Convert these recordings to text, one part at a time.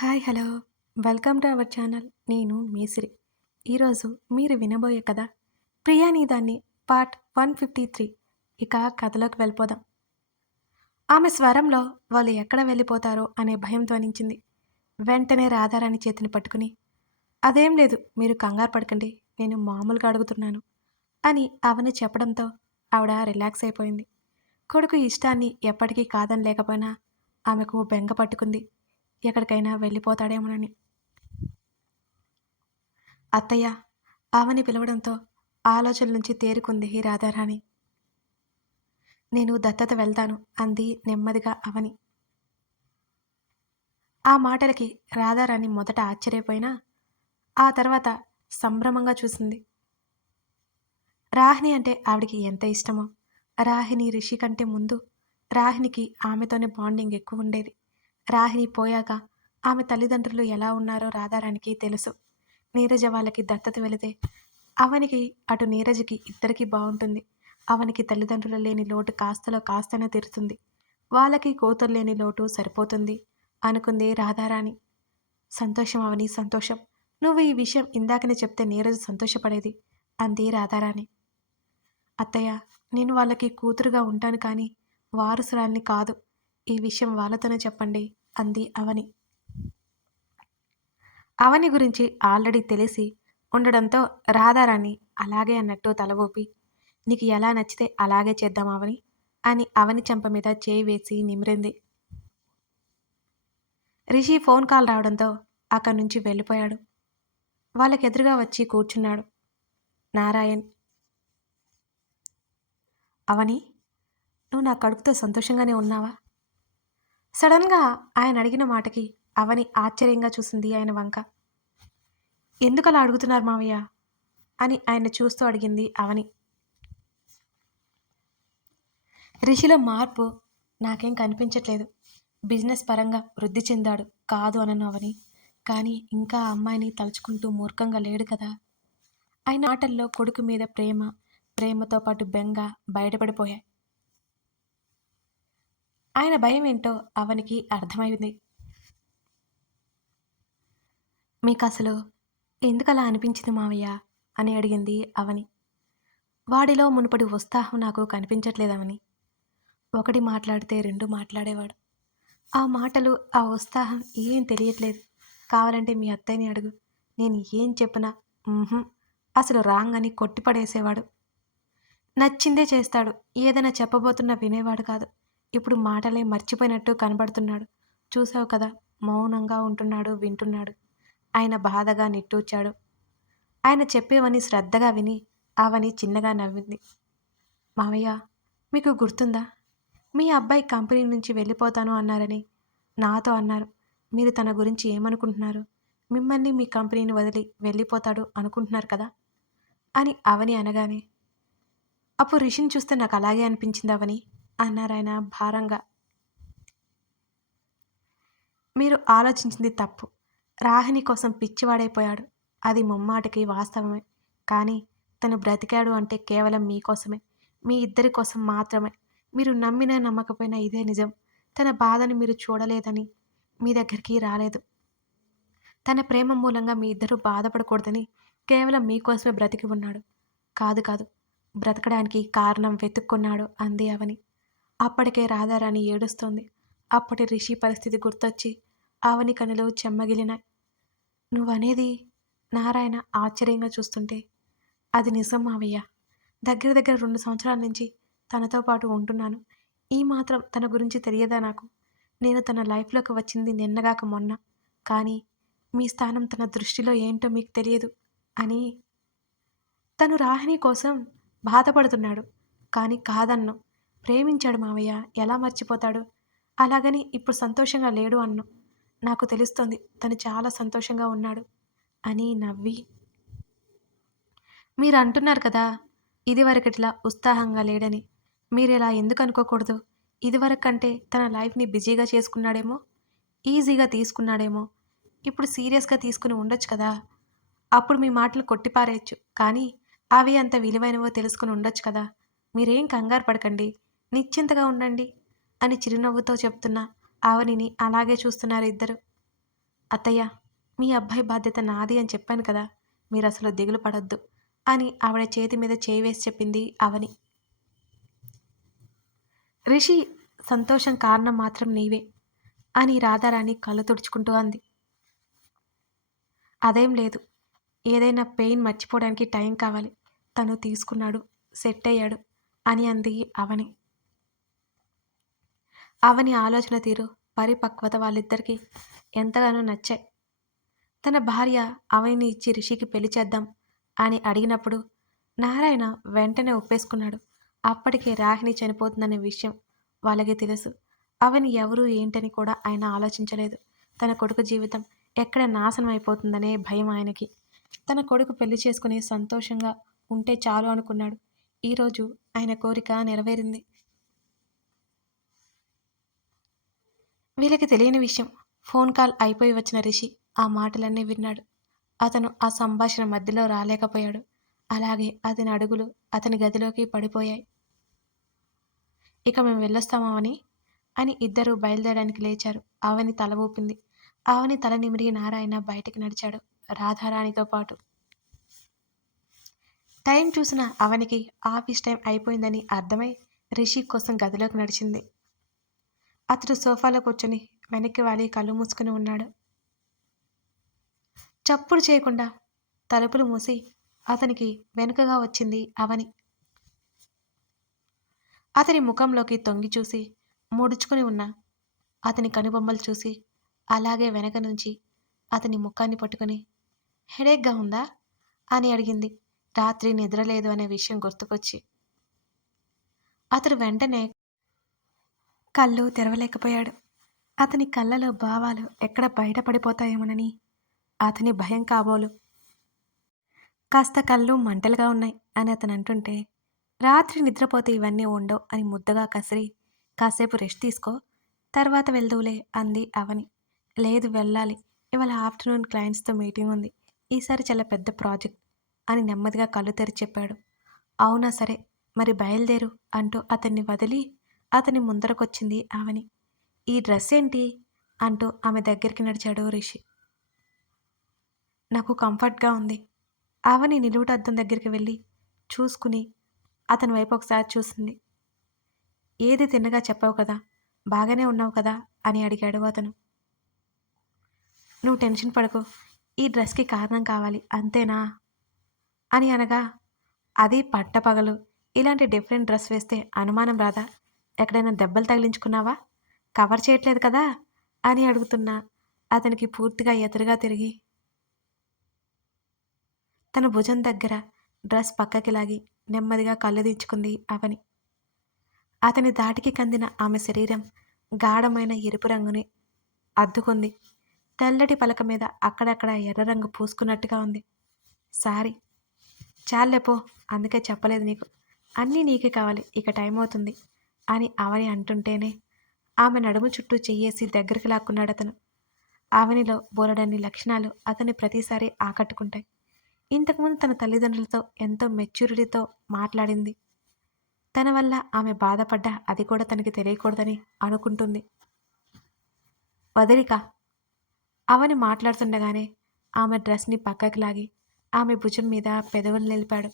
Hi hello. Welcome to our channel. నేను మీసిరి. ఈరోజు మీరు వినబోయే కథ ప్రియాని దాన్ని పార్ట్ వన్ ఫిఫ్టీ త్రీ. ఇక కథలోకి వెళ్ళిపోదాం. ఆమె స్వరంలో వాళ్ళు ఎక్కడ వెళ్ళిపోతారో అనే భయం ధ్వనించింది. వెంటనే రాధారాణి చేతిని పట్టుకుని అదేం లేదు మీరు కంగారు పడకండి నేను మామూలుగా అడుగుతున్నాను అని అవని చెప్పడంతో ఆవిడ రిలాక్స్ అయిపోయింది. కొడుకు ఇష్టాన్ని ఎప్పటికీ కాదని లేకపోయినా ఆమెకు బెంగ పట్టుకుంది. ఎక్కడికైనా వెళ్ళిపోతాడేమోనని. అత్తయ్య ఆవని పిలవడంతో ఆలోచన నుంచి తేరుకుంది రాధారాణి. నేను దత్తత వెళ్తాను అంది నెమ్మదిగా అవని. ఆ మాటలకి రాధారాణి మొదట ఆశ్చర్యపోయినా ఆ తర్వాత సంభ్రమంగా చూసింది. రాహిణి అంటే ఆవిడికి ఎంత ఇష్టమో. రాహిణి రిషి కంటే ముందు రాహిణికి ఆమెతోనే బాండింగ్ ఎక్కువ ఉండేది. రాహిణి పోయాక ఆమె తల్లిదండ్రులు ఎలా ఉన్నారో రాధారానికి తెలుసు. నీరజ వాళ్ళకి దత్తత వెళితే అవనికి అటు నీరజకి ఇద్దరికీ బాగుంటుంది. అవనికి తల్లిదండ్రులు లేని లోటు కాస్తలో కాస్తనే తీరుతుంది. వాళ్ళకి కూతురు లేని లోటు సరిపోతుంది అనుకుంది రాధారాణి. సంతోషం అవని సంతోషం. నువ్వు ఈ విషయం ఇందాకనే చెప్తే నీరజ సంతోషపడేది అంది రాధారాణి. అత్తయ్య నేను వాళ్ళకి కూతురుగా ఉంటాను కానీ వారసురాల్ని కాదు. ఈ విషయం వాళ్ళతోనే చెప్పండి. అంది అవని. అవని గురించి ఆల్రెడీ తెలిసి ఉండడంతో రాధారాణి అలాగే అన్నట్టు తల ఊపి నీకు ఎలా నచ్చితే అలాగే చేద్దాం అవని అని అవని చెంప మీద చేయి వేసి నిమిరింది. రిషి ఫోన్ కాల్ రావడంతో అక్కడి నుంచి వెళ్ళిపోయాడు. వాళ్ళకెదురుగా వచ్చి కూర్చున్నాడు నారాయణ్. అవని నువ్వు నా కడుపుతో సంతోషంగానే ఉన్నావా? సడన్గా ఆయన అడిగిన మాటకి అవని ఆశ్చర్యంగా చూసింది ఆయన వంక. ఎందుకలా అడుగుతున్నారు మావయ్య? అని ఆయన చూస్తూ అడిగింది అవని. రిషిలో మార్పు నాకేం కనిపించట్లేదు. బిజినెస్ పరంగా వృద్ధి చెందాడు కాదు అనను అవని. కానీ ఇంకా అమ్మాయిని తలుచుకుంటూ మూర్ఖంగా లేడు కదా. ఆయన ఆటల్లో కొడుకు మీద ప్రేమ ప్రేమతో పాటు బెంగ బయటపడిపోయాయి. ఆయన భయం ఏంటో అవనికి అర్థమైంది. మీకు అసలు ఎందుకలా అనిపించింది మావయ్య? అని అడిగింది అవని. వాడిలో మునుపటి ఉత్సాహం నాకు కనిపించట్లేదవని. ఒకటి మాట్లాడితే రెండు మాట్లాడేవాడు. ఆ మాటలు ఆ ఉత్సాహం ఏం తెలియట్లేదు. కావాలంటే మీ అత్తయ్యని అడుగు. నేను ఏం చెప్పినా అసలు రాంగ్ అని కొట్టిపడేసేవాడు. నచ్చిందే చేస్తాడు. ఏదైనా చెప్పబోతున్నా వినేవాడు కాదు. ఇప్పుడు మాటలే మర్చిపోయినట్టు కనబడుతున్నాడు. చూసావు కదా మౌనంగా ఉంటున్నాడు వింటున్నాడు. ఆయన బాధగా నిట్టూర్చాడు. ఆయన చెప్పేవని శ్రద్ధగా విని అవని చిన్నగా నవ్వింది. మావయ్య మీకు గుర్తుందా? మీ అబ్బాయి కంపెనీ నుంచి వెళ్ళిపోతాను అన్నారని నాతో అన్నారు. మీరు తన గురించి ఏమనుకుంటున్నారు? మిమ్మల్ని మీ కంపెనీని వదిలి వెళ్ళిపోతాడు అనుకుంటున్నారు కదా? అని అవని అనగానే అప్పుడు రిషిని చూస్తే నాకు అలాగే అనిపించింది అవని అన్నారాయన భారంగా. మీరు ఆలోచించింది తప్పు. రాహిణి కోసం పిచ్చివాడైపోయాడు. అది ముమ్మాటికి వాస్తవమే. కానీ తను బ్రతికాడు అంటే కేవలం మీకోసమే మీ ఇద్దరి కోసం మాత్రమే. మీరు నమ్మినా నమ్మకపోయినా ఇదే నిజం. తన బాధని మీరు చూడలేదని మీ దగ్గరికి రాలేదు. తన ప్రేమ మూలంగా మీ ఇద్దరు బాధపడకూడదని కేవలం మీకోసమే బ్రతికి ఉన్నాడు. కాదు కాదు బ్రతకడానికి కారణం వెతుక్కున్నాడు అంది అవని. అప్పటికే రాధారాణి ఏడుస్తోంది. అప్పటి రిషి పరిస్థితి గుర్తొచ్చి ఆవని కనులు చెమ్మగిలినాయి. నువ్వనేది నారాయణ ఆశ్చర్యంగా చూస్తుంటే అది నిజం మావయ్య. దగ్గర దగ్గర రెండు సంవత్సరాల నుంచి తనతో పాటు ఉంటున్నాను. ఈ మాత్రం తన గురించి తెలియదా నాకు? నేను తన లైఫ్లోకి వచ్చింది నిన్నగాక మొన్న. కానీ మీ స్థానం తన దృష్టిలో ఏంటో మీకు తెలియదు అని తను రాహిణి కోసం బాధపడుతున్నాడు. కానీ కాదన్ను. ప్రేమించాడు మావయ్య. ఎలా మర్చిపోతాడు? అలాగని ఇప్పుడు సంతోషంగా లేడు అన్ను. నాకు తెలుస్తోంది తను చాలా సంతోషంగా ఉన్నాడు అని నవ్వి. మీరు అంటున్నారు కదా ఇదివరకటిలా ఉత్సాహంగా లేడని. మీరు ఇలా ఎందుకు అనుకోకూడదు? ఇదివరకు కంటే తన లైఫ్ని బిజీగా చేసుకున్నాడేమో ఈజీగా తీసుకున్నాడేమో ఇప్పుడు సీరియస్గా తీసుకుని ఉండొచ్చు కదా. అప్పుడు మీ మాటలు కొట్టిపారేయచ్చు. కానీ అవి అంత విలువైనవో తెలుసుకుని ఉండొచ్చు కదా. మీరేం కంగారు పడకండి. నిశ్చింతగా ఉండండి అని చిరునవ్వుతో చెప్తున్న ఆవనిని అలాగే చూస్తున్నారు ఇద్దరు. అత్తయ్య మీ అబ్బాయి బాధ్యత నాది అని చెప్పాను కదా మీరు అసలు దిగులు పడొద్దు అని ఆవిడ చేతి మీద చేయి వేసి చెప్పింది అవని రిషి సంతోషం కారణం మాత్రం నీవే అని రాధారాణి కళ్ళు తుడుచుకుంటూ అంది. అదేం లేదు ఏదైనా పెయిన్ మర్చిపోవడానికి టైం కావాలి తను తీసుకున్నాడు సెట్ అయ్యాడు అని అంది అవని అవని ఆలోచన తీరు పరిపక్వత వాళ్ళిద్దరికీ ఎంతగానో నచ్చాయి. తన భార్య అవనిని ఇచ్చి రిషికి పెళ్ళి చేద్దాం అని అడిగినప్పుడు నారాయణ వెంటనే ఒప్పేసుకున్నాడు. అప్పటికే రాహిణి చనిపోతుందనే విషయం వాళ్ళకి తెలుసు. అవని ఎవరు ఏంటని కూడా ఆయన ఆలోచించలేదు. తన కొడుకు జీవితం ఎక్కడ నాశనం అయిపోతుందనే భయం ఆయనకి. తన కొడుకు పెళ్ళి చేసుకుని సంతోషంగా ఉంటే చాలు అనుకున్నాడు. ఈరోజు ఆయన కోరిక నెరవేరింది. వీళ్ళకి తెలియని విషయం. ఫోన్ కాల్ అయిపోయి వచ్చిన రిషి ఆ మాటలన్నీ విన్నాడు. అతను ఆ సంభాషణ మధ్యలో రాలేకపోయాడు. అలాగే అతని అడుగులు అతని గదిలోకి పడిపోయాయి. ఇక మేము వెళ్ళొస్తామని అని ఇద్దరూ బయలుదేరడానికి లేచారు. ఆవని తల ఊపింది. ఆవని తల నిమిరి నారాయణ బయటికి నడిచాడు. రాధారాణితో పాటు టైం చూసిన అవనికి ఆఫీస్ టైం అయిపోయిందని అర్థమై రిషి కోసం గదిలోకి నడిచింది. అతడు సోఫాలో కూర్చొని వెనక్కి వాలి కళ్ళు మూసుకుని ఉన్నాడు. చప్పుడు చేయకుండా తలుపులు మూసి అతనికి వెనుకగా వచ్చింది అవని. అతని ముఖంలోకి తొంగి చూసి ముడుచుకుని ఉన్న అతని కనుబొమ్మలు చూసి అలాగే వెనక నుంచి అతని ముఖాన్ని పట్టుకుని హెడేక్గా ఉందా? అని అడిగింది. రాత్రి నిద్రలేదు అనే విషయం గుర్తుకొచ్చి. అతడు వెంటనే కళ్ళు తెరవలేకపోయాడు. అతని కళ్ళలో భావాలు ఎక్కడ బయటపడిపోతాయేమోనని అతని భయం కాబోలు. కాస్త కళ్ళు మంటలుగా ఉన్నాయి అని అతను అంటుంటే రాత్రి నిద్రపోతే ఇవన్నీ ఉండవు అని ముద్దగా కసిరి కాసేపు రెస్ట్ తీసుకో తర్వాత వెళ్దువులే అంది అవని. లేదు వెళ్ళాలి. ఇవాళ ఆఫ్టర్నూన్ క్లయింట్స్తో మీటింగ్ ఉంది. ఈసారి చాలా పెద్ద ప్రాజెక్ట్ అని నెమ్మదిగా కళ్ళు తెరిచి చెప్పాడు. అవునా సరే మరి బయలుదేరు అంటూ అతన్ని వదిలి అతని ముందరకొచ్చింది ఆమెని. ఈ డ్రెస్ ఏంటి అంటూ ఆమె దగ్గరికి నడిచాడు రిషి. నాకు కంఫర్ట్గా ఉంది. ఆవని నిలువుట అద్దం దగ్గరికి వెళ్ళి చూసుకుని అతని వైపు ఒకసారి చూసింది. ఏది తిన్నగా చెప్పావు కదా? బాగానే ఉన్నావు కదా? అని అడిగాడు అతను. నువ్వు టెన్షన్ పడకు. ఈ డ్రెస్కి కారణం కావాలి అంతేనా? అని అనగా అది పట్టపగలు. ఇలాంటి డిఫరెంట్ డ్రెస్ వేస్తే అనుమానం రాదా? ఎక్కడైనా దెబ్బలు తగిలించుకున్నావా? కవర్ చేయట్లేదు కదా? అని అడుగుతున్నా. అతనికి పూర్తిగా ఎదురుగా తిరిగి. తన భుజం దగ్గర డ్రెస్ పక్కకి లాగి నెమ్మదిగా కళ్ళు దించుకుంది అవని. అతని దాటికి కందిన ఆమె శరీరం గాఢమైన ఎరుపు రంగుని అద్దుకుంది. తెల్లటి పలక మీద అక్కడక్కడ ఎర్ర రంగు పూసుకున్నట్టుగా ఉంది. సారీ. చాలేపో అందుకే చెప్పలేదు నీకు. అన్నీ నీకే కావాలి. ఇక టైం అవుతుంది అని ఆవని అంటుంటేనే ఆమె నడుము చుట్టూ చెయ్యేసి దగ్గరికి లాక్కున్నాడు అతను. ఆవనిలో బోలెడన్ని లక్షణాలు అతన్ని ప్రతిసారి ఆకట్టుకుంటాయి. ఇంతకుముందు తన తల్లిదండ్రులతో ఎంతో మెచ్యూరిటీతో మాట్లాడింది. తన వల్ల ఆమె బాధపడ్డా అది కూడా తనకి తెలియకూడదని అనుకుంటుంది. వదిలిక. అవని మాట్లాడుతుండగానే ఆమె డ్రెస్ని పక్కకి లాగి ఆమె భుజం మీద పెదవులు నిలిపాడు.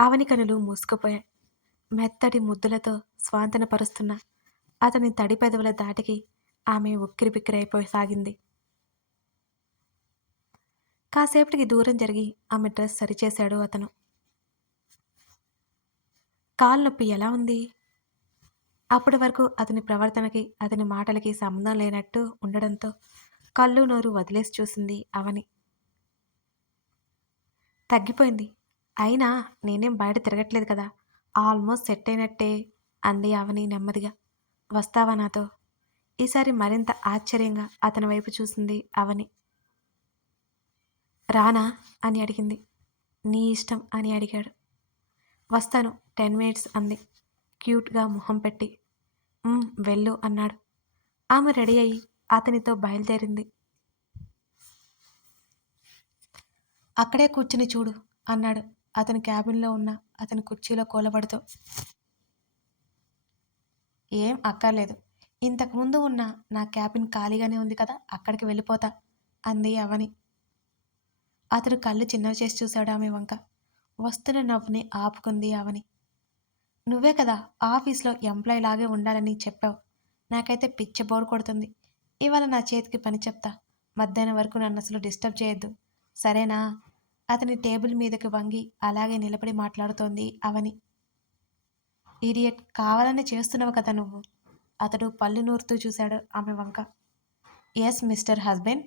అవని కనులు మూసుకుపోయాయి. మెత్తటి ముద్దులతో స్వాంతనపరుస్తున్న అతని తడి పెదవుల దాటికి ఆమె ఉక్కిరి బిక్కిరైపోయి సాగింది కాసేపటికి దూరం జరిగి ఆమె డ్రెస్ సరిచేశాడు అతను. కాలు నొప్పి ఎలా ఉంది? అప్పటి వరకు అతని ప్రవర్తనకి అతని మాటలకి సంబంధం లేనట్టు ఉండడంతో కళ్ళు నోరు వదిలేసి చూసింది అవని. తగ్గిపోయింది. అయినా నేనేం బయట తిరగట్లేదు కదా? ఆల్మోస్ట్ సెట్ అయినట్టే అంది అవని నెమ్మదిగా. వస్తావా నాతో? ఈసారి మరింత ఆశ్చర్యంగా అతని వైపు చూసింది అవని. రానా? అని అడిగింది. నీ ఇష్టం అని అడిగాడు. వస్తాను టెన్ మినిట్స్ అంది. క్యూట్గా మొహం పెట్టి. వెళ్ళు అన్నాడు. ఆమె రెడీ అయ్యి అతనితో బయలుదేరింది. అక్కడే కూర్చుని చూడు అన్నాడు. అతని క్యాబిన్లో ఉన్న అతని కుర్చీలో కూలబడుతూ ఏం అక్కర్లేదు. ఇంతకుముందు ఉన్న నా క్యాబిన్ ఖాళీగానే ఉంది కదా అక్కడికి వెళ్ళిపోతా అంది అవని. అతడు కళ్ళు చిన్నవి చేసి చూశాడు ఆమె వంక. వస్తున్న నవ్వుని ఆపుకుంది అవని. నువ్వే కదా ఆఫీస్లో ఎంప్లాయ్ లాగే ఉండాలని చెప్పావు. నాకైతే పిచ్చ బోర్ కొడుతుంది. ఇవాళ నా చేతికి పని చెప్తా. మధ్యాహ్నం వరకు నన్ను అసలు డిస్టర్బ్ చేయొద్దు. సరేనా? అతని టేబుల్ మీదకి వంగి అలాగే నిలబడి మాట్లాడుతోంది అవని. ఇడియట్ కావాలని చేస్తున్నావు కదా నువ్వు? అతడు పళ్ళు నూరుతూ చూశాడు ఆమె వంక. Yes mister husband.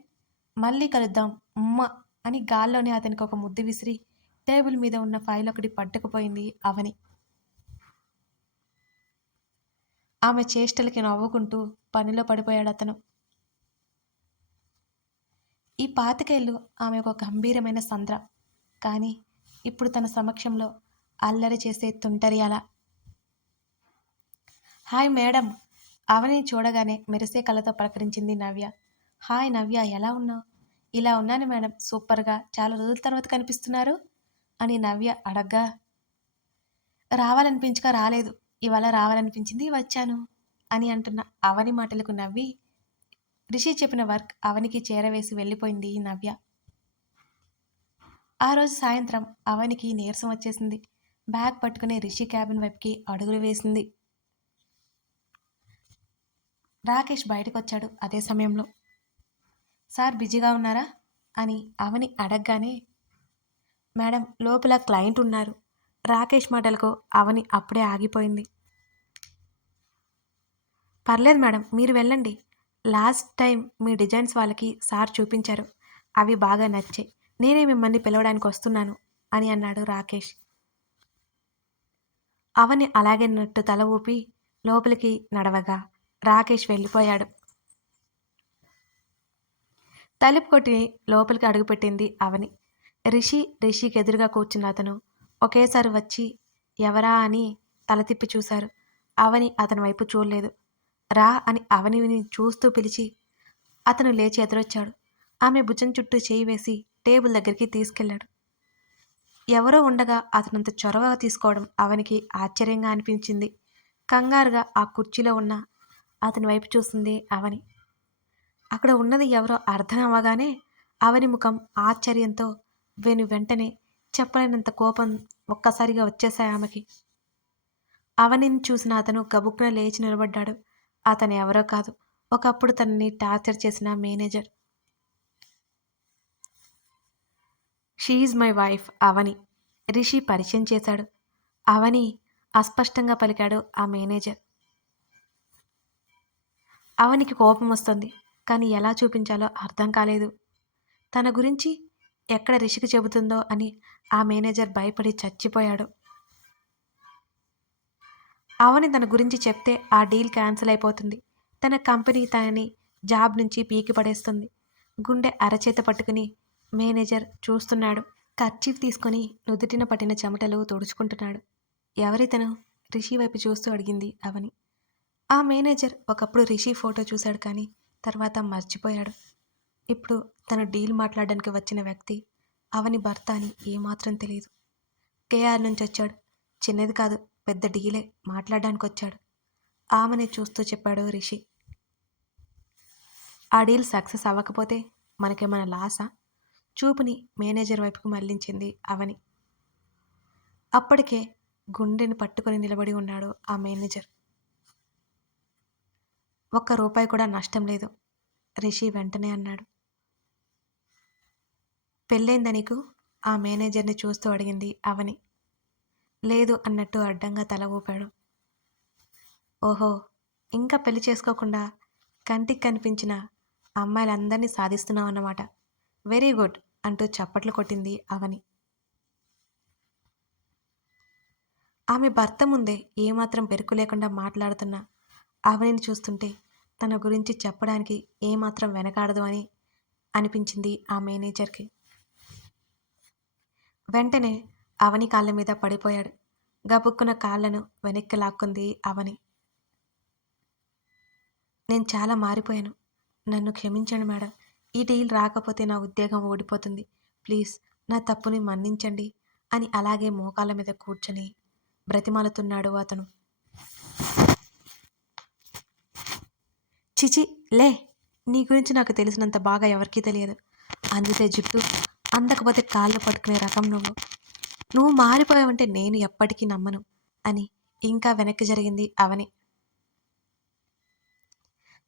మళ్ళీ కలుద్దాం. ఉమ్మ అని గాల్లోనే అతనికి ఒక ముద్దు విసిరి టేబుల్ మీద ఉన్న ఫైల్ ఒకటి పట్టుకుపోయింది అవని. ఆమె చేష్టలకి నవ్వుకుంటూ పనిలో పడిపోయాడు అతను. ఈ పాతికేళ్ళు ఆమె ఒక గంభీరమైన సంద్ర. కానీ ఇప్పుడు తన సమక్షంలో అల్లరి చేసే తుంటరి అలా హాయ్ మేడం అవని చూడగానే మెరిసే కళ్ళతో ప్రకటించింది నవ్య. హాయ్ నవ్య ఎలా ఉన్నావు? ఇలా ఉన్నాను మేడం సూపర్గా. చాలా రోజుల తర్వాత కనిపిస్తున్నారు? అని నవ్య అడగ్గా. రావాలనిపించక రాలేదు. ఇవాళ రావాలనిపించింది వచ్చాను అని అంటున్న అవని మాటలకు నవ్వి రిషి చెప్పిన వర్క్ అవనికి చేరవేసి వెళ్ళిపోయింది ఈ నవ్య. ఆ రోజు సాయంత్రం అవనికి నీరసం వచ్చేసింది. బ్యాగ్ పట్టుకుని రిషి క్యాబిన్ వైపుకి అడుగులు వేసింది. రాకేష్ బయటకు వచ్చాడు అదే సమయంలో. సార్ బిజీగా ఉన్నారా? అని అవని అడగగానే. మేడం లోపల క్లయింట్ ఉన్నారు. రాకేష్ మాటలకు అవని అప్పుడే ఆగిపోయింది. పర్లేదు మేడం మీరు వెళ్ళండి. లాస్ట్ టైం మీ డిజైన్స్ వాళ్ళకి సార్ చూపించారు. అవి బాగా నచ్చాయి. నేనే మిమ్మల్ని పిలవడానికి వస్తున్నాను అని అన్నాడు రాకేష్. అవని అలాగే నట్టు తల ఊపి లోపలికి నడవగా రాకేష్ వెళ్ళిపోయాడు. తలుపు కొట్టి లోపలికి అడుగుపెట్టింది అవని. రిషి రిషికి ఎదురుగా కూర్చున్న అతను ఒకేసారి వచ్చి ఎవరా అని తల తిప్పి చూశారు. అవని అతని వైపు చూడలేదు. రా అని అవనిని చూస్తూ పిలిచి అతను లేచి ఎదురొచ్చాడు. ఆమె భుజం చుట్టూ చేయి వేసి టేబుల్ దగ్గరికి తీసుకెళ్ళాడు ఎవరో ఉండగా అతనంత చొరవగా తీసుకోవడం అవనికి ఆశ్చర్యంగా అనిపించింది. కంగారుగా ఆ కుర్చీలో ఉన్న అతని వైపు చూసింది అవని. అక్కడ ఉన్నది ఎవరో అర్థం అవ్వగానే అవని ముఖం ఆశ్చర్యంతో వెను వెంటనే చెప్పలేనంత కోపం ఒక్కసారిగా వచ్చేశాయి ఆమెకి. అవనిని చూసిన అతను గబుక్కున లేచి నిలబడ్డాడు. అతను ఎవరో కాదు. ఒకప్పుడు తనని టార్చర్ చేసిన manager. She my wife Avani. Rishi పరిచయం చేశాడు. అవని అస్పష్టంగా పలికాడు ఆ మేనేజర్. అవనికి కోపం వస్తుంది కానీ ఎలా చూపించాలో అర్థం కాలేదు. తన గురించి ఎక్కడ రిషికి చెబుతుందో అని ఆ మేనేజర్ భయపడి చచ్చిపోయాడు. అవని తన గురించి చెప్తే ఆ డీల్ క్యాన్సిల్ అయిపోతుంది. తన కంపెనీ తనని జాబ్ నుంచి పీకి పడేస్తుంది. గుండె అరచేత పట్టుకుని మేనేజర్ చూస్తున్నాడు. కర్చీఫ్ తీసుకొని నుదుటిన పట్టిన చెమటలు తుడుచుకుంటున్నాడు. ఎవరితను రిషి వైపు చూస్తూ అడిగింది అవని. ఆ మేనేజర్ ఒకప్పుడు రిషి ఫోటో చూశాడు కానీ తర్వాత మర్చిపోయాడు. ఇప్పుడు తన డీల్ మాట్లాడడానికి వచ్చిన వ్యక్తి అవని భర్త అని ఏమాత్రం తెలియదు. కేఆర్ నుంచి వచ్చాడు. చిన్నది కాదు పెద్ద డీలే మాట్లాడడానికి వచ్చాడు ఆమెనే చూస్తూ చెప్పాడు రిషి. ఆ డీల్ సక్సెస్ అవ్వకపోతే మనకేమైనా లాసా? చూపుని మేనేజర్ వైపుకు మళ్ళించింది అవని. అప్పటికే గుండెని పట్టుకొని నిలబడి ఉన్నాడు ఆ మేనేజర్. ఒక్క రూపాయి కూడా నష్టం లేదు రిషి వెంటనే అన్నాడు. పెళ్ళైందా నీకు? ఆ మేనేజర్ని చూస్తూ అడిగింది అవని. లేదు అన్నట్టు అడ్డంగా తల ఊపాడు. ఓహో ఇంకా పెళ్ళి చేసుకోకుండా కంటికి కనిపించిన అమ్మాయిలందరినీ సాధిస్తున్నావు అన్నమాట వెరీ గుడ్. అంటూ చప్పట్లు కొట్టింది అవని. ఆమె భర్త ముందే ఏమాత్రం పెరుకు లేకుండా మాట్లాడుతున్న అవనిని చూస్తుంటే తన గురించి చెప్పడానికి ఏమాత్రం వెనకాడదు అని అనిపించింది ఆ మేనేజర్కి. వెంటనే అవని కాళ్ళ మీద పడిపోయాడు. గబుక్కున కాళ్ళను వెనక్కి లాక్కుంది అవని. నేను చాలా మారిపోయాను. నన్ను క్షమించండి మేడం. ఈ డీల్ రాకపోతే నా ఉద్యోగం ఓడిపోతుంది. ప్లీజ్ నా తప్పుని మన్నించండి అని అలాగే మోకాళ్ళ మీద కూర్చొని బ్రతిమాలుతున్నాడు అతను. చిచి లే నీ గురించి నాకు తెలిసినంత బాగా ఎవరికీ తెలియదు. అందితే జుట్టు అందకపోతే కాళ్ళు పట్టుకునే రకం నువ్వు. నువ్వు మారిపోయావంటే నేను ఎప్పటికీ నమ్మను అని ఇంకా వెనక్కి జరిగింది అవని.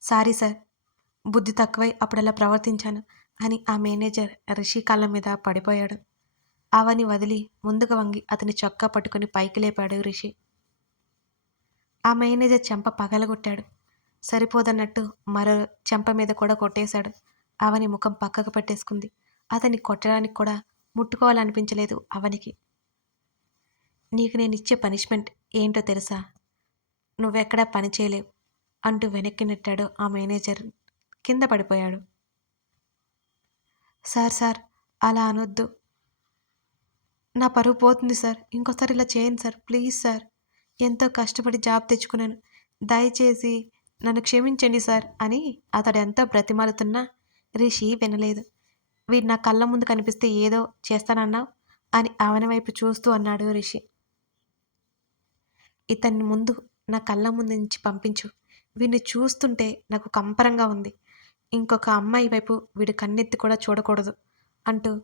సారీ సార్ బుద్ధి తక్కువై అప్పుడలా ప్రవర్తించాను అని ఆ మేనేజర్ రిషి కాళ్ళ మీద పడిపోయాడు. అవని వదిలి ముందుకు వంగి అతని చొక్కా పట్టుకుని పైకి లేపాడు రిషి. ఆ మేనేజర్ చెంప పగలగొట్టాడు. సరిపోదన్నట్టు మరో చెంప మీద కూడా కొట్టేశాడు. అవని ముఖం పక్కకు పెట్టేసుకుంది. అతన్ని కొట్టడానికి కూడా ముట్టుకోవాలనిపించలేదు అవనికి. నీకు నేను ఇచ్చే పనిష్మెంట్ ఏంటో తెలుసా? నువ్వెక్కడా పని చేయలేవు అంటూ వెనక్కి నెట్టాడు ఆ మేనేజర్ కింద పడిపోయాడు. సార్ సార్ అలా అనొద్దు. నా పరువు పోతుంది సార్. ఇంకోసారి ఇలా చేయండి సార్. Please sir. ఎంతో కష్టపడి జాబ్ తెచ్చుకున్నాను. దయచేసి నన్ను క్షమించండి సార్ అని అతడు ఎంతో బ్రతిమాలుతున్నా రిషి వినలేదు. వీడు నా కళ్ళ ముందు కనిపిస్తే ఏదో చేస్తానన్నావు? అని అవని వైపు చూస్తూ అన్నాడు రిషి. ఇతన్ని ముందు నా కళ్ళ ముందు నుంచి పంపించు. వీడిని చూస్తుంటే నాకు కంపరంగా ఉంది. ఇంకొక అమ్మాయి వైపు వీడు కన్నెత్తి కూడా చూడకూడదు అంటూ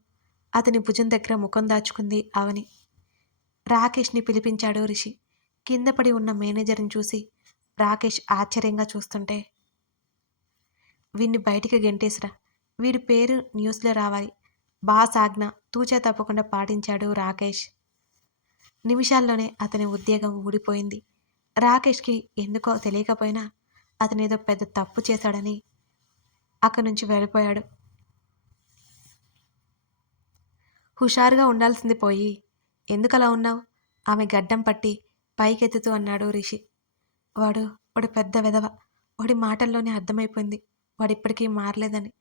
అతని భుజం దగ్గర ముఖం దాచుకుంది అవని. రాకేష్ని పిలిపించాడు రిషి. కింద పడి ఉన్న మేనేజర్ని చూసి రాకేష్ ఆశ్చర్యంగా చూస్తుంటే వీడిని బయటికి గెంటేసిరా. వీడి పేరు న్యూస్లో రావాలి. బాస్ ఆజ్ఞ తూచా తప్పకుండా పాటించాడు రాకేష్. నిమిషాల్లోనే అతని ఉద్యోగం ఊడిపోయింది. రాకేష్కి ఎందుకో తెలియకపోయినా అతనేదో పెద్ద తప్పు చేశాడని అక్కడి నుంచి వెళ్ళిపోయాడు. హుషారుగా ఉండాల్సింది పోయి ఎందుకలా ఉన్నావు ఆమె గడ్డం పట్టి పైకెత్తుతూ అన్నాడు రిషి. వాడు వాడు పెద్ద విధవ. వాడి మాటల్లోనే అర్థమైపోయింది. వాడు ఇప్పటికీ మారలేదని.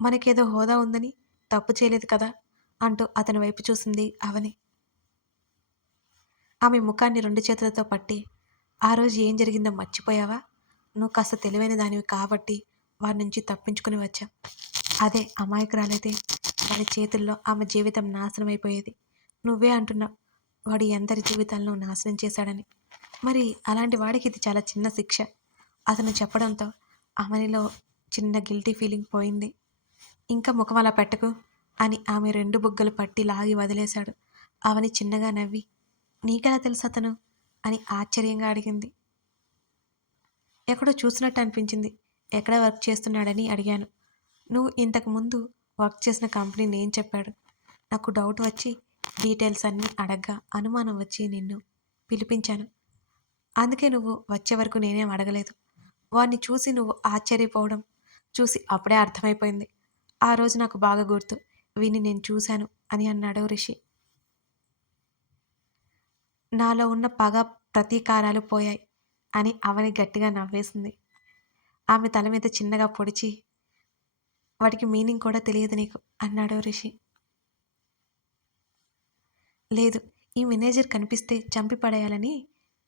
మనకేదో హోదా ఉందని తప్పు చేయలేదు కదా అంటూ అతని వైపు చూసింది అవని. ఆమె ముఖాన్ని రెండు చేతులతో పట్టి ఆ రోజు ఏం జరిగిందో మర్చిపోయావా? నువ్వు కాస్త తెలివైన దానివి కాబట్టి వారి నుంచి తప్పించుకుని వచ్చాం. అదే అమాయకురాలైతే వారి చేతుల్లో ఆమె జీవితం నాశనం అయిపోయేది నువ్వే అంటున్నావు వాడు ఎందరి జీవితాలను నాశనం చేశాడని. మరి అలాంటి వాడికి ఇది చాలా చిన్న శిక్ష. అతను చెప్పడంతో ఆమెనిలో చిన్న గిల్టీ ఫీలింగ్ పోయింది. ఇంకా ముఖం అలా పెట్టకు అని ఆమె రెండు బుగ్గలు పట్టి లాగి వదిలేశాడు. అవని చిన్నగా నవ్వి నీకెలా తెలుసు అతను? అని ఆశ్చర్యంగా అడిగింది. ఎక్కడో చూసినట్టు అనిపించింది. ఎక్కడ వర్క్ చేస్తున్నాడని అడిగాను. నువ్వు ఇంతకు ముందు వర్క్ చేసిన కంపెనీ నేను చెప్పాడు. నాకు డౌట్ వచ్చి డీటెయిల్స్ అన్నీ అడగ్గా అనుమానం వచ్చి నిన్ను పిలిపించాను. అందుకే నువ్వు వచ్చే వరకు నేనేం అడగలేదు. వాడిని చూసి నువ్వు ఆశ్చర్యపోవడం చూసి అప్పుడే అర్థమైపోయింది. ఆ రోజు నాకు బాగా గుర్తు. వీని నేను చూశాను అని అన్నాడు రిషి. నాలో ఉన్న పగ ప్రతీకారాలు పోయాయి అని అవని గట్టిగా నవ్వేసింది. ఆమె తల మీద చిన్నగా పొడిచి వాటికి మీనింగ్ కూడా తెలియదు నీకు అన్నాడు రిషి. లేదు ఈ మేనేజర్ కనిపిస్తే చంపి పడేయాలని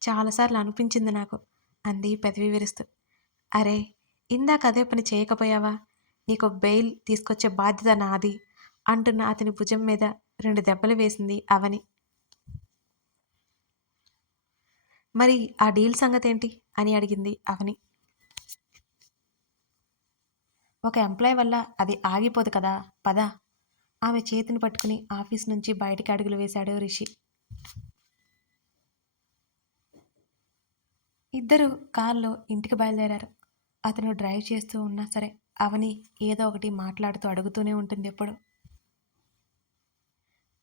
చాలాసార్లు అనిపించింది నాకు అంది పెదవి విరుస్తూ. అరే ఇందాక అదే పని చేయకపోయావా? నీకు బెయిల్ తీసుకొచ్చే బాధ్యత నాది అంటున్న అతని భుజం మీద రెండు దెబ్బలు వేసింది అవని. మరి ఆ డీల్ సంగతి ఏంటి అని అడిగింది అవని. ఒక ఎంప్లాయ్ వల్ల అది ఆగిపోదు కదా పద. ఆమె చేతిని పట్టుకుని ఆఫీస్ నుంచి బయటికి అడుగులు వేశాడు రిషి. ఇద్దరు కారులో ఇంటికి బయలుదేరారు. అతను డ్రైవ్ చేస్తూ ఉన్నా సరే అవని ఏదో ఒకటి మాట్లాడుతూ అడుగుతూనే ఉంటుంది ఎప్పుడు.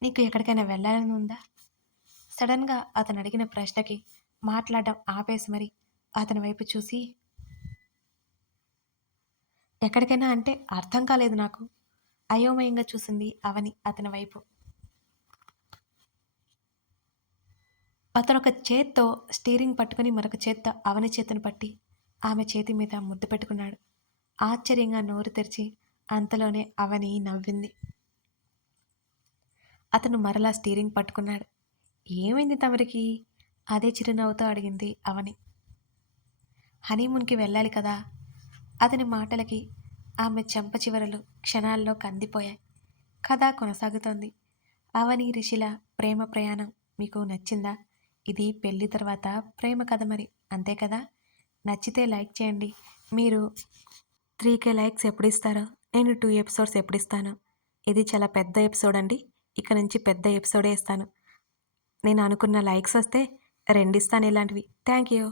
నీకు ఎక్కడికైనా వెళ్ళాలని ఉందా? సడన్గా అతను అడిగిన ప్రశ్నకి మాట్లాడడం ఆపేసి మరి అతని వైపు చూసి ఎక్కడికైనా అంటే అర్థం కాలేదు నాకు. అయోమయంగా చూసింది అవని అతని వైపు. అతను ఒక చేత్తో స్టీరింగ్ పట్టుకుని మరొక చేత్తో అవని చేతిని పట్టి ఆమె చేతి మీద ముద్దు పెట్టుకున్నాడు. ఆశ్చర్యంగా నోరు తెరిచి అంతలోనే అవని నవ్వింది. అతను మరలా స్టీరింగ్ పట్టుకున్నాడు. ఏమైంది తమరికి? అదే చిరునవ్వుతో అడిగింది అవని. హనీమూన్కి వెళ్ళాలి కదా? అతని మాటలకి ఆమె చెంప చివరలు క్షణాల్లో కందిపోయాయి. కథ కొనసాగుతోంది. అవని రిషిల ప్రేమ ప్రయాణం మీకు నచ్చిందా? ఇది పెళ్ళి తర్వాత ప్రేమ కథ మరి అంతే కదా? నచ్చితే లైక్ చేయండి. మీరు త్రీ కే లైక్స్ ఎప్పుడు ఇస్తారో నేను టూ ఎపిసోడ్స్ ఎప్పుడు ఇస్తాను ఇది చాలా పెద్ద ఎపిసోడ్ అండి. ఇక నుంచి పెద్ద ఎపిసోడే ఇస్తాను. నేను అనుకున్న లైక్స్ వస్తే రెండు ఇస్తాను ఇలాంటివి. Thank you.